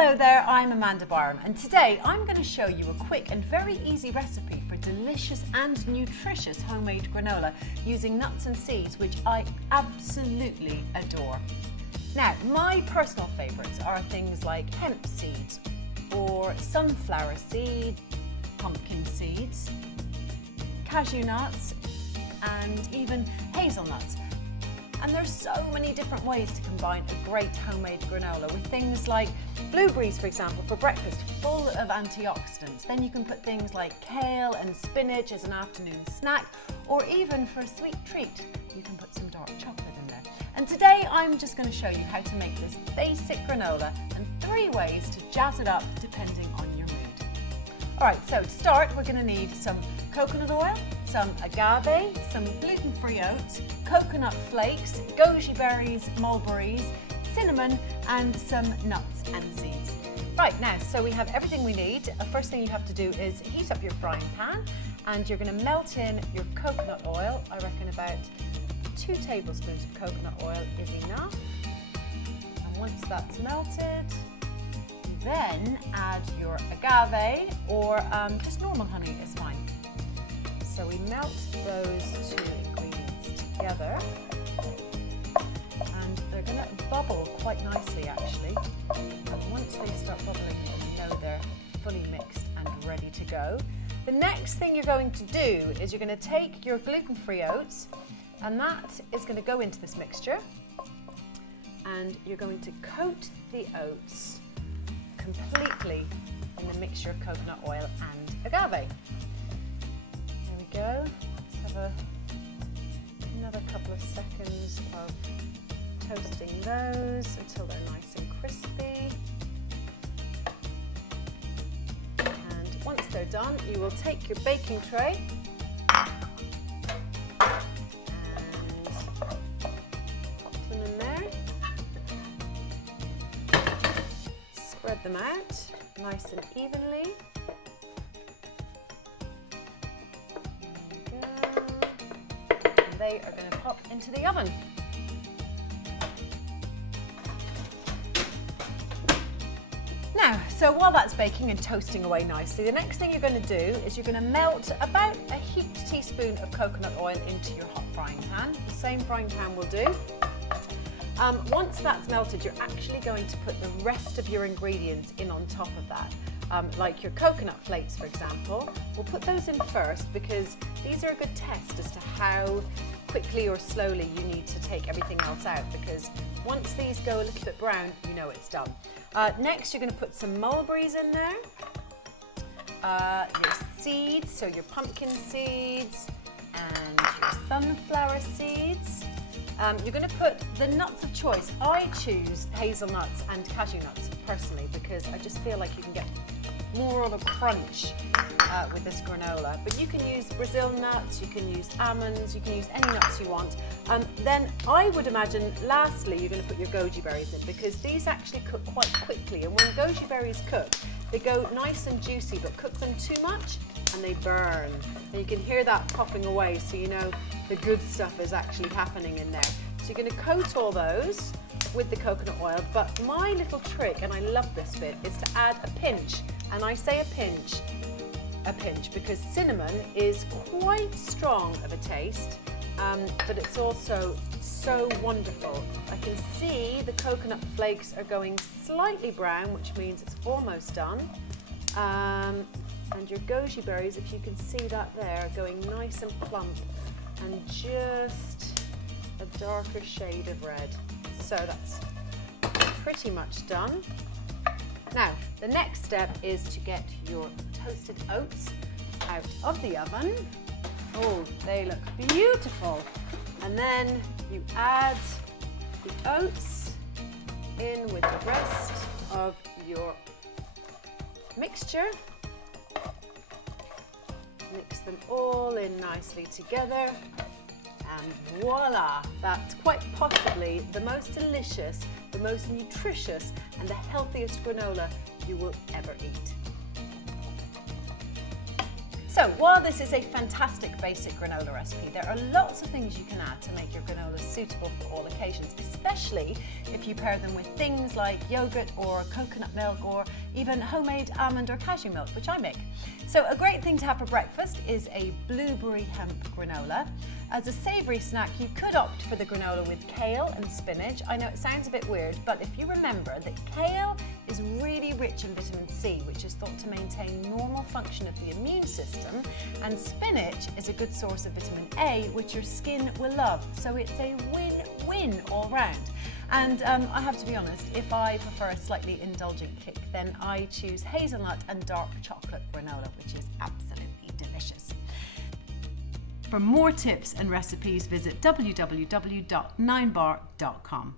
Hello there, I'm Amanda Byram, and today I'm going to show you a quick and very easy recipe for delicious and nutritious homemade granola using nuts and seeds, which I absolutely adore. Now, my personal favourites are things like hemp seeds or sunflower seeds, pumpkin seeds, cashew nuts, and even hazelnuts. And there's so many different ways to combine a great homemade granola with things like blueberries, for example, for breakfast, full of antioxidants. Then you can put things like kale and spinach as an afternoon snack, or even for a sweet treat, you can put some dark chocolate in there. And today I'm just going to show you how to make this basic granola and 3 ways to jazz it up depending on your mood. Alright, so to start we're going to need some coconut oil, some agave, some gluten-free oats, coconut flakes, goji berries, mulberries, cinnamon, and some nuts and seeds. Right, now, so we have everything we need. The first thing you have to do is heat up your frying pan, and you're going to melt in your coconut oil. I reckon about 2 tablespoons of coconut oil is enough. And once that's melted, then add your agave, or just normal honey is fine. So we melt those 2 ingredients together, and they're going to bubble quite nicely actually. And once they start bubbling, you know they're fully mixed and ready to go. The next thing you're going to do is you're going to take your gluten-free oats, and that is going to go into this mixture, and you're going to coat the oats completely in the mixture of coconut oil and agave. Go. Let's have another couple of seconds of toasting those until they're nice and crispy. And once they're done, you will take your baking tray and pop them in there. Spread them out nice and evenly. They are going to pop into the oven. Now, so while that's baking and toasting away nicely, the next thing you're going to do is you're going to melt about a heaped teaspoon of coconut oil into your hot frying pan. The same frying pan will do. Once that's melted, you're actually going to put the rest of your ingredients in on top of that. Like your coconut flakes, for example. We'll put those in first because these are a good test as to how quickly or slowly you need to take everything else out, because once these go a little bit brown, you know it's done. Next, you're going to put some mulberries in there, your seeds, so your pumpkin seeds and your sunflower seeds. You're going to put the nuts of choice. I choose hazelnuts and cashew nuts personally because I just feel like you can get more of a crunch with this granola. But you can use Brazil nuts, you can use almonds, you can use any nuts you want. Then I would imagine lastly you're going to put your goji berries in, because these actually cook quite quickly, and when goji berries cook they go nice and juicy, but cook them too much and they burn. And you can hear that popping away, so you know the good stuff is actually happening in there. So you're going to coat all those with the coconut oil, but my little trick, and I love this bit, is to add a pinch. And I say a pinch because cinnamon is quite strong of a taste, but it's also so wonderful. I can see the coconut flakes are going slightly brown, which means it's almost done. And your goji berries, if you can see that there, are going nice and plump and just a darker shade of red. So that's pretty much done. Now, the next step is to get your toasted oats out of the oven. Oh, they look beautiful. And then you add the oats in with the rest of your mixture. Mix them all in nicely together. And voila, that's quite possibly the most delicious, the most nutritious, and the healthiest granola you will ever eat. So while this is a fantastic basic granola recipe, there are lots of things you can add to make your granola suitable for all occasions, especially if you pair them with things like yogurt or coconut milk or even homemade almond or cashew milk, which I make. So a great thing to have for breakfast is a blueberry hemp granola. As a savoury snack, you could opt for the granola with kale and spinach. I know it sounds a bit weird, but if you remember that kale is really rich in vitamin C, which is thought to maintain normal function of the immune system, and spinach is a good source of vitamin A, which your skin will love. So it's a win-win all round. And I have to be honest, if I prefer a slightly indulgent kick, then I choose hazelnut and dark chocolate granola, which is absolutely delicious. For more tips and recipes, visit www.9bar.com.